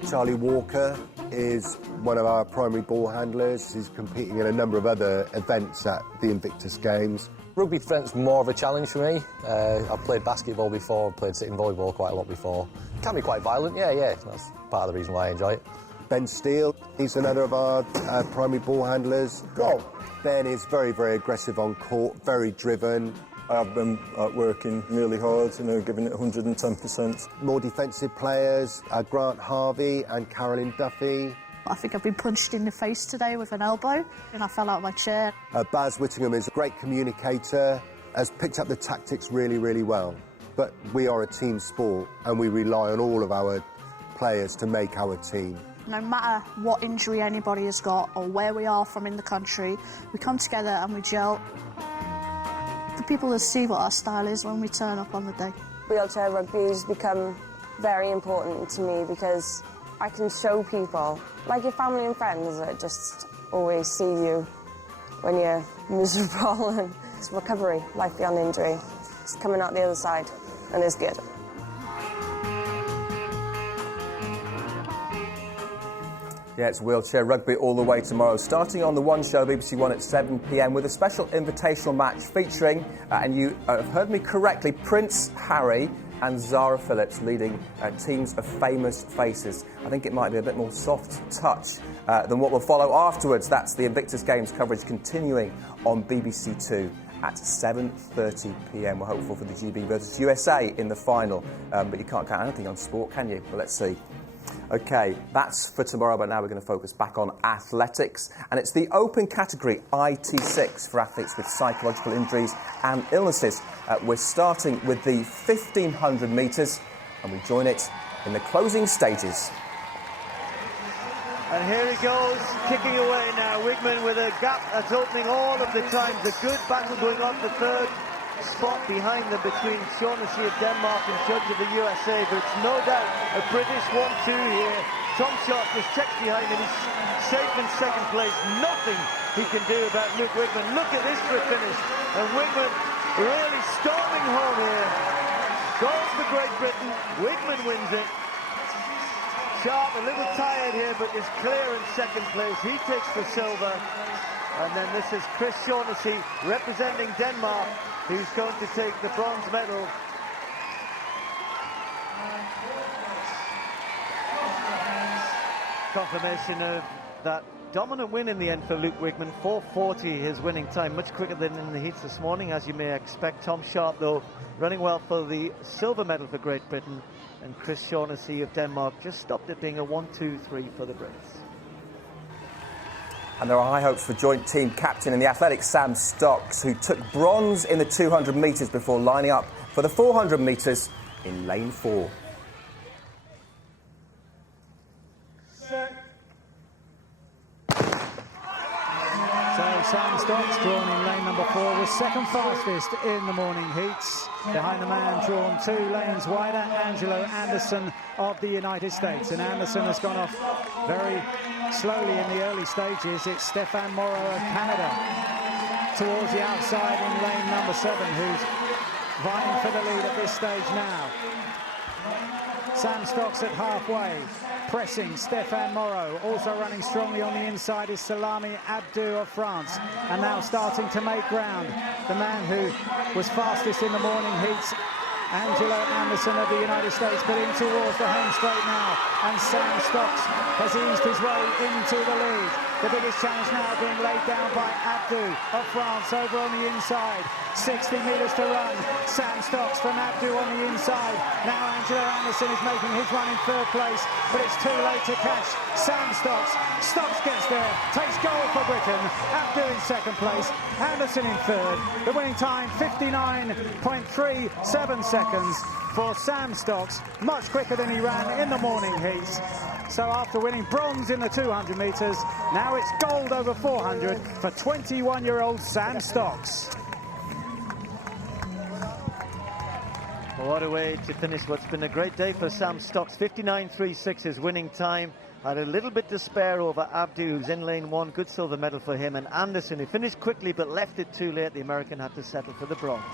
Charlie Walker is one of our primary ball handlers. He's competing in a number of other events at the Invictus Games. Rugby presents more of a challenge for me. I've played basketball before, I've played sitting volleyball quite a lot before. It can be quite violent, yeah, that's part of the reason why I enjoy it. Ben Steele, he's another of our primary ball handlers. Go! Ben is very, very aggressive on court, very driven. I've been working really hard, giving it 110%. More defensive players, Grant Harvey and Carolyn Duffy. I think I've been punched in the face today with an elbow, and I fell out of my chair. Baz Whittingham is a great communicator, has picked up the tactics really, really well. But we are a team sport, and we rely on all of our players to make our team. No matter what injury anybody has got or where we are from in the country, we come together and we gel. The people will see what our style is when we turn up on the day. Wheelchair rugby has become very important to me because I can show people, like your family and friends, that just always see you when you're miserable. And it's recovery, life beyond injury. It's coming out the other side, and it's good. Yeah, it's wheelchair rugby all the way tomorrow, starting on the One show, BBC One at 7 p.m, with a special invitational match featuring, and you have heard me correctly, Prince Harry and Zara Phillips leading teams of famous faces. I think it might be a bit more soft touch than what will follow afterwards. That's the Invictus Games coverage continuing on BBC Two at 7:30 p.m. We're hopeful for the GB versus USA in the final, but you can't count anything on sport, can you? Well, let's see. Okay, that's for tomorrow, but now we're going to focus back on athletics. And it's the open category IT6 for athletes with psychological injuries and illnesses. We're starting with the 1,500 metres, and we join it in the closing stages. And here he goes, kicking away now. Wigman with a gap that's opening all of the times. A good battle going on for third spot behind them between Shaughnessy of Denmark and Judge of the USA, but it's no doubt a British 1-2 here. Tom Sharp just checks behind him. He's safe in second place. Nothing he can do about Luke Wigman. Look at this for a finish. And Wigman really storming home here. Goes for Great Britain. Wigman wins it. Sharp a little tired here, but is clear in second place. He takes the silver. And then this is Chris Shaughnessy representing Denmark, who's going to take the bronze medal. Confirmation of that dominant win in the end for Luke Wigman. 4:40 his winning time, much quicker than in the heats this morning, as you may expect. Tom Sharp, though, running well for the silver medal for Great Britain, and Chris Shaughnessy of Denmark just stopped it being a 1-2-3 for the Brits. And there are high hopes for joint team captain in the athletics Sam Stocks, who took bronze in the 200 metres before lining up for the 400 metres in lane 4. So Sam Stocks, drawn in lane number 4, was second fastest in the morning heats, behind the man drawn 2 lanes wider, Angelo Anderson of the United States. And Anderson has gone off very slowly in the early stages. It's Stefan Moreau of Canada towards the outside in lane number 7, who's vying for the lead at this stage now. Sam Stocks at halfway, pressing Stefan Moreau. Also running strongly on the inside is Salami Abdou of France, and now starting to make ground, the man who was fastest in the morning heats, Angelo Anderson of the United States, but in towards the home straight now, and Sam Stocks has eased his way into the lead. The biggest challenge now being laid down by Abdou of France over on the inside. 60 metres to run. Sam Stocks from Abdou on the inside. Now Angelo Anderson is making his run in third place, but it's too late to catch Sam Stocks. Stocks gets there, takes gold for Britain. Abdou in second place, Anderson in third. The winning time, 59.37 seconds for Sam Stocks, much quicker than he ran in the morning heats. So after winning bronze in the 200 metres, now it's gold over 400 for 21-year-old Sam Stocks. What a way to finish what's been a great day for Sam Stocks. 59.36 his winning time. Had a little bit to spare over Abdou, who's in lane 1. Good silver medal for him. And Anderson, who finished quickly but left it too late. The American had to settle for the bronze.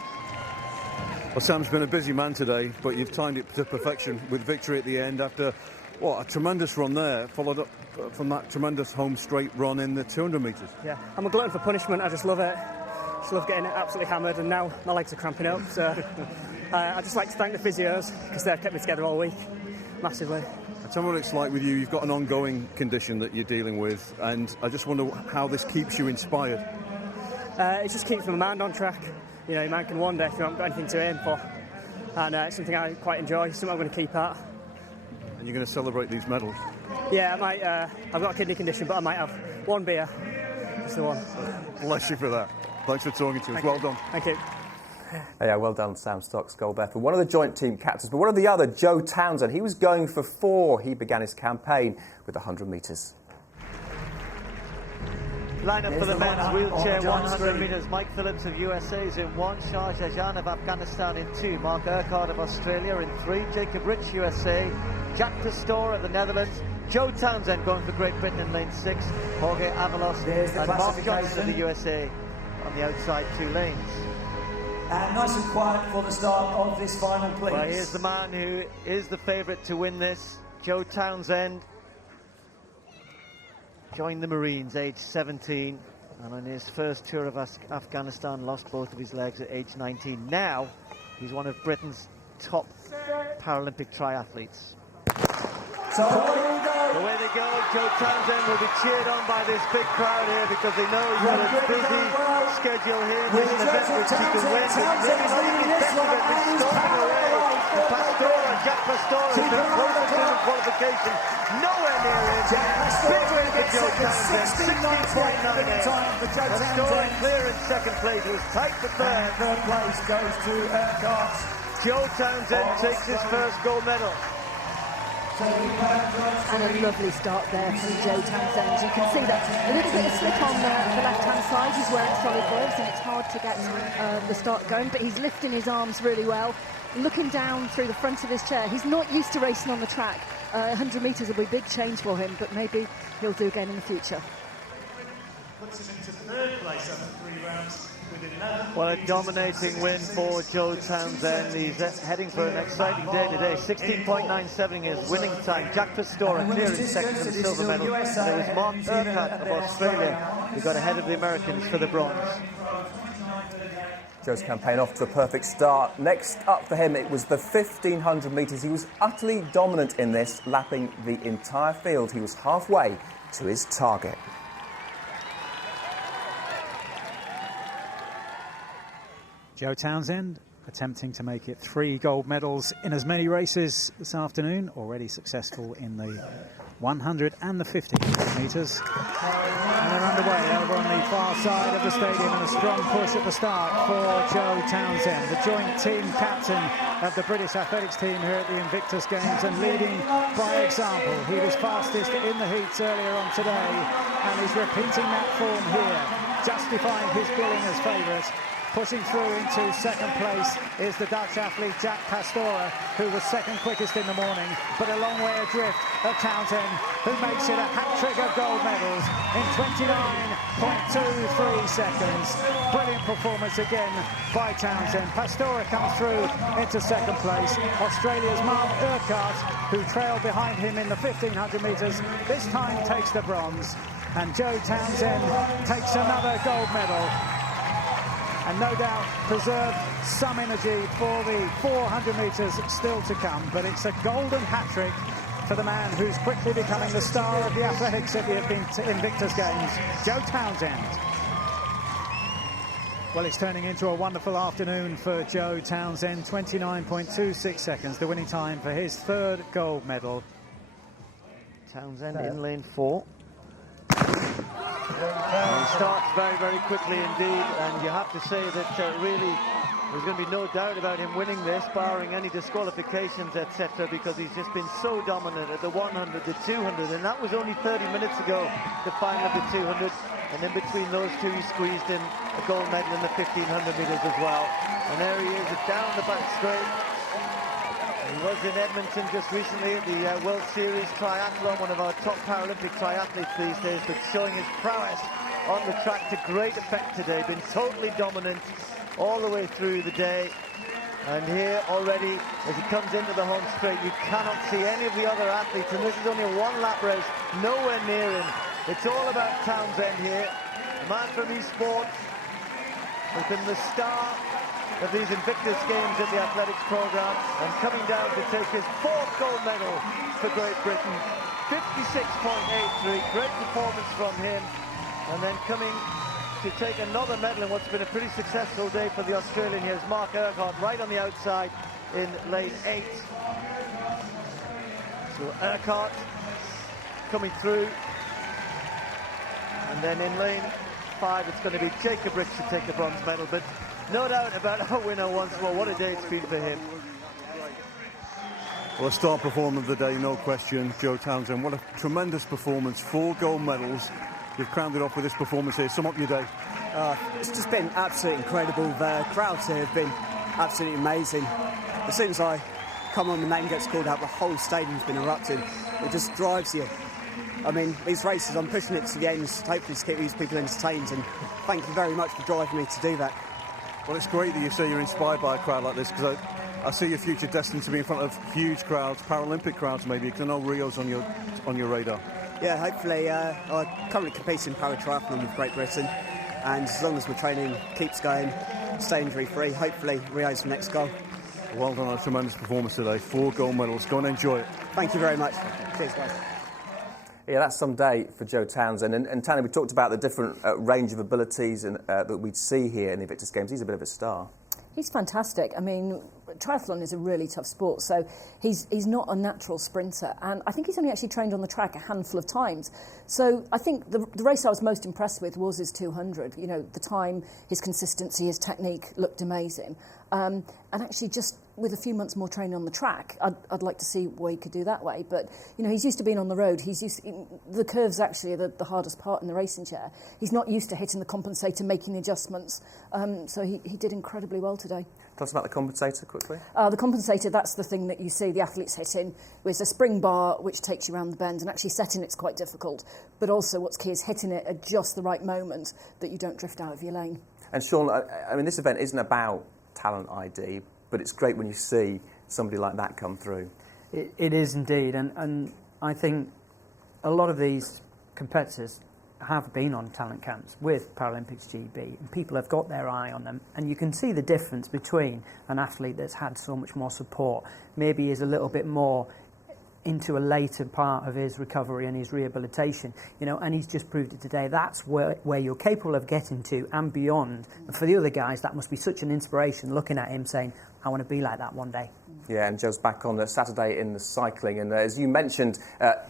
Well, Sam's been a busy man today, but you've timed it to perfection with victory at the end after, what, a tremendous run there, followed up from that tremendous home straight run in the 200 metres. Yeah, I'm a glutton for punishment. I just love it. Just love getting it absolutely hammered, and now my legs are cramping up. So I'd just like to thank the physios, because they've kept me together all week, massively. Tell me what it's like with you. You've got an ongoing condition that you're dealing with, and I just wonder how this keeps you inspired. It just keeps my mind on track. You know, your man can wander if you haven't got anything to aim for. And it's something I quite enjoy, something I'm going to keep at. And you're going to celebrate these medals? Yeah, I might. I've got a kidney condition, but I might have one beer. That's the one. Bless you for that. Thanks for talking to us. Well done. Thank you. Yeah, well done, Sam Stocks, gold there for one of the joint team captains. But one of the other, Joe Townsend, he was going for 4. He began his campaign with 100 metres. Lineup for the men's wheelchair 100 metres. Mike Phillips of USA is in 1. Shah Jahan of Afghanistan in 2. Mark Urquhart of Australia in 3. Jacob Rich, USA. Jack Pastor of the Netherlands. Joe Townsend going for Great Britain in lane 6. Jorge Avalos and Mark Johnson of the USA on the outside 2 lanes. And nice and quiet for the start of this final, please. Well, here's the man who is the favourite to win this. Joe Townsend joined the Marines, age 17, and on his first tour of Afghanistan lost both of his legs at age 19. Now he's one of Britain's top Paralympic triathletes. So away we go. Away they go. Joe Townsend will be cheered on by this big crowd here because they know he's got a busy schedule here. This is an event which he can win. But maybe not even the best of it. He's storming away. The Pastora, Jack Pastora, has been closer to the qualification. Nowhere near it. Big win for Joe Townsend. 16.98. Pastora clear in second place. It was tight for third. Third place goes to Urquhart. Joe Townsend takes his first gold medal. And a lovely start there from Joe Townsend. You can see that a little bit of slip on the left-hand side. He's wearing solid gloves and it's hard to get the start going, but he's lifting his arms really well. Looking down through the front of his chair. He's not used to racing on the track. 100 metres will be a big change for him, but maybe he'll do again in the future. Puts him into third place after 3 rounds. Well, a dominating win for Joe Townsend. He's heading for an exciting day today. 16.97 is winning time. Jack Pastora clear in second for the silver medal. And it was Mark Urquhart of Australia who got ahead of the Americans for the bronze. Joe's campaign off to a perfect start. Next up for him, it was the 1,500 metres. He was utterly dominant in this, lapping the entire field. He was halfway to his target. Joe Townsend attempting to make it 3 gold medals in as many races this afternoon. Already successful in the 100 and the 50 metres. And they're underway over on the far side of the stadium, and a strong push at the start for Joe Townsend, the joint team captain of the British athletics team here at the Invictus Games, and leading by example. He was fastest in the heats earlier on today and is repeating that form here, justifying his billing as favourite. Pushing through into second place is the Dutch athlete Jack Pastora, who was second quickest in the morning, but a long way adrift of Townsend, who makes it a hat-trick of gold medals in 29.23 seconds. Brilliant performance again by Townsend. Pastora comes through into second place. Australia's Mark Urquhart, who trailed behind him in the 1,500 metres, this time takes the bronze. And Joe Townsend takes another gold medal, and no doubt preserve some energy for the 400 metres still to come. But it's a golden hat-trick for the man who's quickly becoming the star of the athletics at the Invictus Games, Joe Townsend. Well, it's turning into a wonderful afternoon for Joe Townsend. 29.26 seconds, the winning time for his third gold medal. Townsend in lane 4. He starts very, very quickly indeed, and you have to say that really there's going to be no doubt about him winning this, barring any disqualifications, etc., because he's just been so dominant at the 100, the 200, and that was only 30 minutes ago, the final of the 200, and in between those two he squeezed in a gold medal in the 1,500 metres as well. And there he is, down the back straight. He was in Edmonton just recently at the World Series Triathlon, one of our top Paralympic triathletes these days, but showing his prowess on the track to great effect today. Been totally dominant all the way through the day. And here already, as he comes into the home straight, you cannot see any of the other athletes, and this is only a one-lap race, nowhere near him. It's all about Townsend here. The man from eSports has been the star of these Invictus Games in the athletics programme, and coming down to take his 4th gold medal for Great Britain. 56.83, great performance from him, and then coming to take another medal in what's been a pretty successful day for the Australian. Here's Mark Urquhart right on the outside in lane 8. So Urquhart coming through, and then in lane 5 it's going to be Jacob Ricks to take the bronze medal, but no doubt about our winner once more. What a day it's been for him. Well, a star performer of the day, no question, Joe Townsend. What a tremendous performance. 4 gold medals. You've crowned it off with this performance here. Sum up your day. It's just been absolutely incredible. The crowds here have been absolutely amazing. As soon as I come on, the name gets called out, the whole stadium's been erupting. It just drives you. I mean, these races, I'm pushing it to the end, hopefully to keep these people entertained, and thank you very much for driving me to do that. Well, it's great that you say you're inspired by a crowd like this, because I see your future destined to be in front of huge crowds, Paralympic crowds maybe, because I know Rio's on your radar. Yeah, hopefully. I currently compete in para-triathlon with Great Britain, and as long as my training keeps going, stay injury-free, hopefully Rio's the next goal. Well done on a tremendous performance today. 4 gold medals. Go and enjoy it. Thank you very much. Cheers, guys. Yeah, that's some day for Joe Townsend. And Tanya, we talked about the different range of abilities that we'd see here in the Invictus Games. He's a bit of a star. He's fantastic. I mean, triathlon is a really tough sport, so he's not a natural sprinter, and I think he's only actually trained on the track a handful of times. So I think the race I was most impressed with was his 200. You know, the time, his consistency, his technique looked amazing. And actually, just with a few months more training on the track, I'd like to see what he could do that way. But, you know, he's used to being on the road. The curves actually are the hardest part in the racing chair. He's not used to hitting the compensator, making the adjustments. So he did incredibly well today. Tell us about the compensator quickly. The compensator, that's the thing that you see the athletes hitting, with a spring bar which takes you around the bend, and actually setting it's quite difficult. But also what's key is hitting it at just the right moment that you don't drift out of your lane. And Sean, I mean, this event isn't about talent ID, but it's great when you see somebody like that come through. It is indeed, and I think a lot of these competitors have been on talent camps with Paralympics GB, and people have got their eye on them, and you can see the difference between an athlete that's had so much more support, maybe is a little bit more into a later part of his recovery and his rehabilitation, you know, and he's just proved it today. That's where you're capable of getting to and beyond. And for the other guys, that must be such an inspiration, looking at him saying, I want to be like that one day. Yeah, and Joe's back on the Saturday in the cycling, and as you mentioned,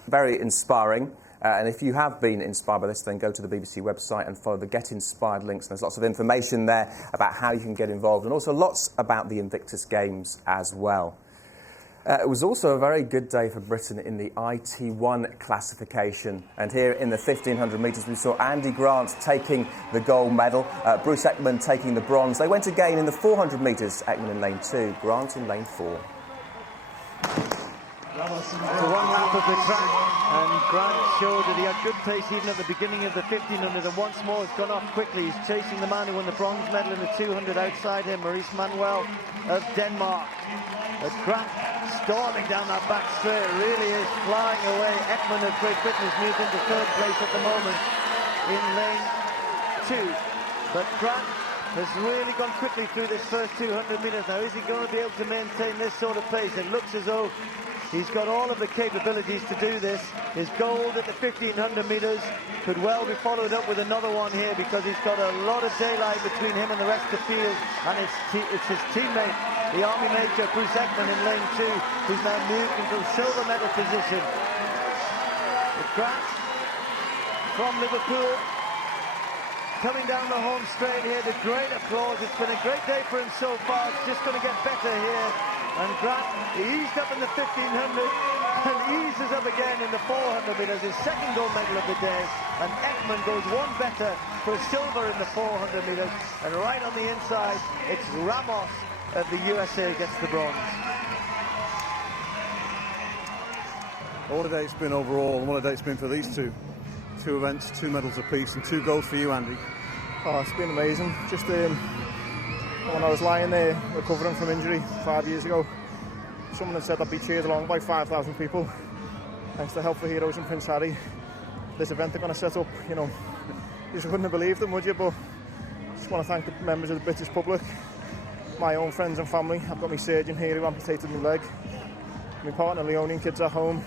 very inspiring. And if you have been inspired by this, then go to the BBC website and follow the Get Inspired links. There's lots of information there about how you can get involved, and also lots about the Invictus Games as well. It was also a very good day for Britain in the IT1 classification. And here in the 1500 metres, we saw Andy Grant taking the gold medal, Bruce Ekman taking the bronze. They went again in the 400 metres, Ekman in lane 2, Grant in lane 4. To one lap of the track, and Grant showed that he had good pace even at the beginning of the 1500, and once more has gone off quickly. He's chasing the man who won the bronze medal in the 200 outside him, Maurice Manuel of Denmark. But Grant storming down that back straight, really is flying away. Ekman of Great Britain has moved into third place at the moment in lane 2. But Grant has really gone quickly through this first 200 metres. Now, is he going to be able to maintain this sort of pace? It looks as though he's got all of the capabilities to do this. His gold at the 1500 metres could well be followed up with another one here, because he's got a lot of daylight between him and the rest of the field, and it's his teammate, the Army Major Bruce Ekman in lane 2, who's now moved into a silver medal position. With Grant from Liverpool coming down the home straight here, the great applause. It's been a great day for him so far. It's just going to get better here. And Grant eased up in the 1500 and eases up again in the 400 metres, his second gold medal of the day. And Ekman goes one better for silver in the 400 metres. And right on the inside, it's Ramos of the USA gets the bronze. What a day it's been overall, and what a day it's been for these two. 2 events, 2 medals apiece, and 2 golds for you, Andy. Oh, it's been amazing. Just when I was lying there recovering from injury 5 years ago, someone had said I'd be cheered along by 5,000 people. Thanks to Help for Heroes and Prince Harry. This event they're going to set up, you know, you just wouldn't have believed them, would you? But I just want to thank the members of the British public, my own friends and family. I've got my surgeon here who amputated my leg, my partner Leonie and kids at home.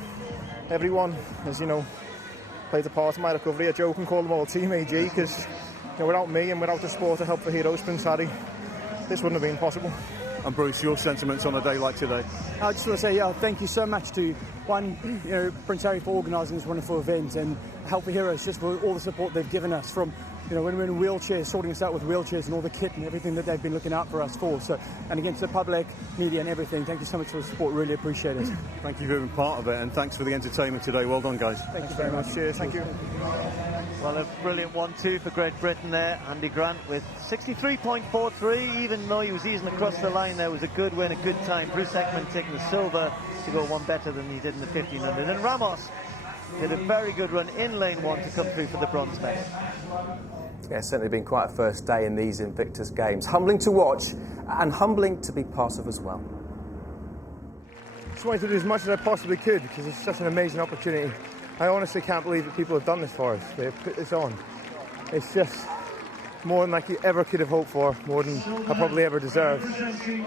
Everyone has, you know, played a part in my recovery. I joke and call them all Team AG, because, you know, without me and without the support of Help for Heroes, Prince Harry, this wouldn't have been possible. And Bruce, your sentiments on a day like today? I just want to say thank you so much to Prince Harry for organising this wonderful event, and Help for Heroes just for all the support they've given us, from, you know, when we're in wheelchairs, sorting us out with wheelchairs and all the kit and everything that they've been looking out for us for. So, and against the public, media and everything, thank you so much for the support, really appreciate it. Thank you for being part of it, and thanks for the entertainment today. Well done, guys. Thank you very much. Cheers. Thank you. Well, a brilliant 1-2 for Great Britain there. Andy Grant with 63.43, even though he was easing across the line there, was a good win, a good time. Bruce Ekman taking the silver to go one better than he did in the 1500. And Ramos did a very good run in lane 1 to come through for the bronze medal. Yeah, it's certainly been quite a first day in these Invictus Games. Humbling to watch and humbling to be part of as well. Just wanted to do as much as I possibly could, because it's such an amazing opportunity. I honestly can't believe that people have done this for us. They've put this on. It's just more than I ever could have hoped for, more than I probably ever deserved.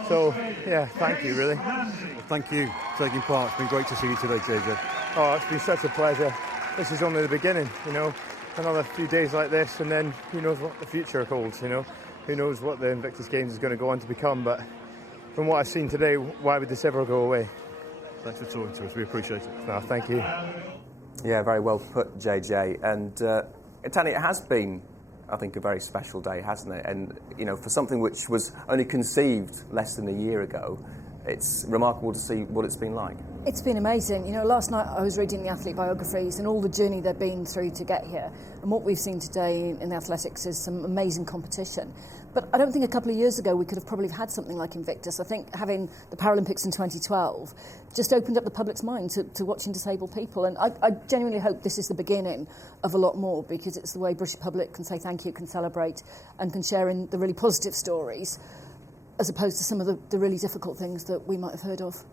So, yeah, thank you, really. Well, thank you for taking part. It's been great to see you today, JJ. Oh, it's been such a pleasure. this is only the beginning, you know. Another few days like this, and then who knows what the future holds, you know. Who knows what the Invictus Games is going to go on to become, but from what I've seen today, why would this ever go away? Thanks for talking to us, we appreciate it. No, thank you. Yeah, very well put, JJ. And Tanya, it has been, I think, a very special day, hasn't it? And, you know, for something which was only conceived less than a year ago, it's remarkable to see what it's been like. It's been amazing. You know, last night I was reading the athlete biographies and all the journey they've been through to get here. And what we've seen today in athletics is some amazing competition. But I don't think a couple of years ago we could have probably had something like Invictus. I think having the Paralympics in 2012 just opened up the public's mind to watching disabled people. And I genuinely hope this is the beginning of a lot more, because it's the way British public can say thank you, can celebrate and can share in the really positive stories, as opposed to some of the really difficult things that we might have heard of.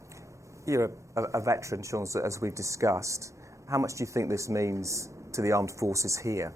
You're a veteran, Sean, as we've discussed. How much do you think this means to the armed forces here?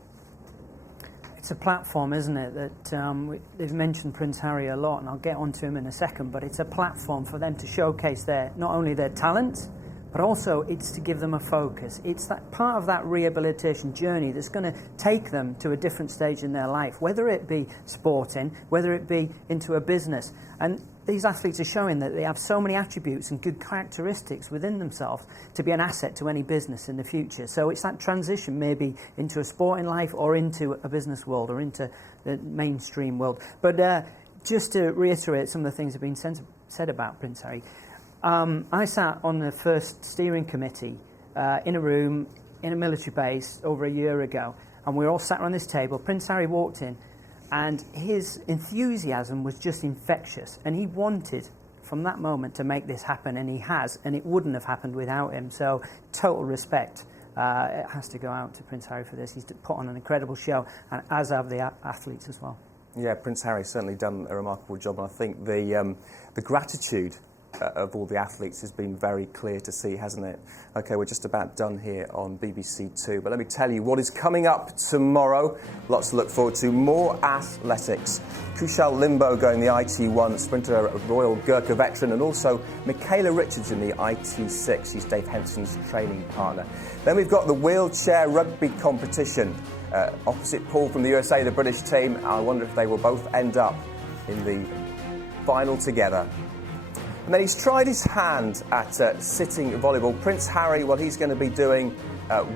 It's a platform, isn't it, that they've mentioned Prince Harry a lot, and I'll get onto him in a second, but it's a platform for them to showcase not only their talent, but also it's to give them a focus. It's that part of that rehabilitation journey that's going to take them to a different stage in their life, whether it be sporting, whether it be into a business. And these athletes are showing that they have so many attributes and good characteristics within themselves to be an asset to any business in the future. So it's that transition maybe into a sporting life or into a business world or into the mainstream world. But just to reiterate some of the things that have been said about Prince Harry, I sat on the first steering committee in a room in a military base over a year ago, and we were all sat around this table. Prince Harry walked in, and his enthusiasm was just infectious, and he wanted from that moment to make this happen, and he has, and it wouldn't have happened without him. So total respect it has to go out to Prince Harry for this. He's put on an incredible show, and as have the athletes as well. Yeah, Prince Harry's certainly done a remarkable job, and I think the gratitude of all the athletes has been very clear to see, hasn't it? Okay, we're just about done here on BBC Two, but let me tell you what is coming up tomorrow. Lots to look forward to. More athletics. Kushal Limbo going the IT1, sprinter, Royal Gurkha veteran, and also Michaela Richards in the IT6. She's Dave Henson's training partner. Then we've got the wheelchair rugby competition. Opposite Paul from the USA, the British team. I wonder if they will both end up in the final together. And then he's tried his hand at sitting volleyball. Prince Harry, well, he's going to be doing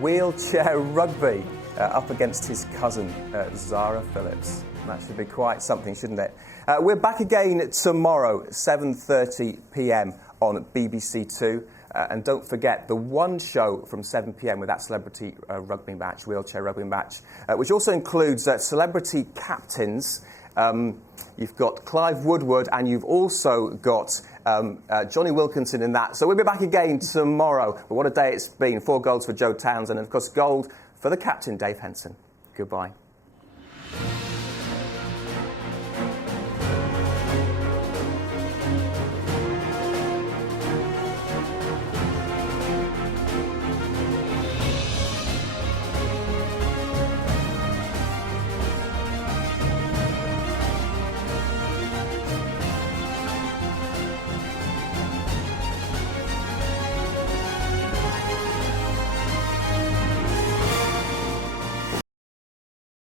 wheelchair rugby up against his cousin, Zara Phillips. That should be quite something, shouldn't it? We're back again tomorrow, 7:30 p.m. on BBC Two. And don't forget the one show from 7 p.m. with that celebrity rugby match, wheelchair rugby match, which also includes celebrity captains. You've got Clive Woodward, and you've also got Johnny Wilkinson in that. So we'll be back again tomorrow. But what a day it's been. 4 golds for Joe Townsend, and of course gold for the captain, Dave Henson. Goodbye.